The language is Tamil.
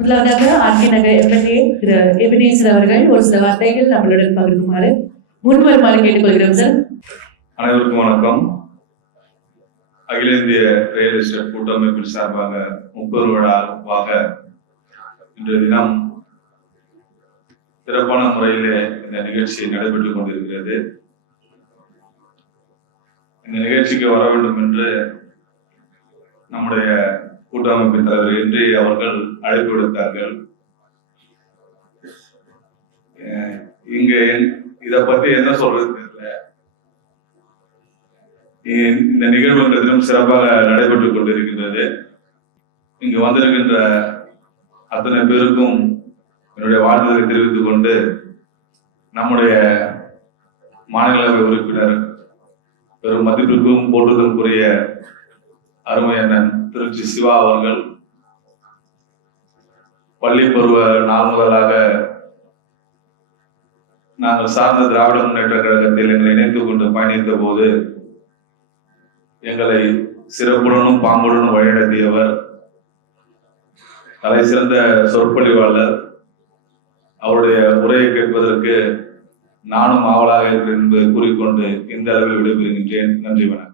முதலாவதாக ஆர்கே எம்எல்ஏ திரு எபினேசர் அவர்கள் ஒரு சில வார்த்தைகள் நம்மளுடன் பகிர்ந்துமாறு முன்வருமாறு கேட்டுக்கொள்கிறோம் சார். அனைவருக்கும் வணக்கம். அகில இந்திய ரியல் எஸ்டேட் கூட்டமைப்பின் சார்பாக முப்பது விழாவாக இன்றைய தினம் சிறப்பான முறையிலே இந்த நிகழ்ச்சி நடைபெற்றுக் கொண்டிருக்கிறது. இந்த நிகழ்ச்சிக்கு வர வேண்டும் என்று நம்முடைய கூட்டமைப்பின் தலைவர் என்று அவர்கள் அழைப்பு விடுத்தார்கள். இங்க இத பத்தி என்ன சொல்றது தெரியல. இந்த நிகழ்வு இந்த தினம் சிறப்பாக நடைபெற்றுக் கொண்டிருக்கின்றது. இங்கு வந்திருக்கின்ற அத்தனை பேருக்கும் என்னுடைய வாழ்த்துதலை தெரிவித்துக் கொண்டு நம்முடைய மாநிலங்களவை உறுப்பினர் பெரும் மதிப்பிற்கும் போற்றுதலுக்குரிய அருமையண்ணன் திருச்சி சிவா அவர்கள் பள்ளி பருவ நாள் முதலாக நாங்கள் சார்ந்த திராவிட முன்னேற்ற கழகத்தில் எங்களை இணைத்துக் கொண்டு பயணித்த போது எங்களை சிறப்புடனும் பாம்புடனும் வழிநடத்தியவர் தலை சிறந்த சொற்பொழிவாளர். அவருடைய உரையை கேட்பதற்கு நானும் ஆவலாக இருக்கிறேன் என்பதை கூறிக்கொண்டு இந்த அளவில் விடைபெறுகின்றேன். நன்றி வணக்கம்.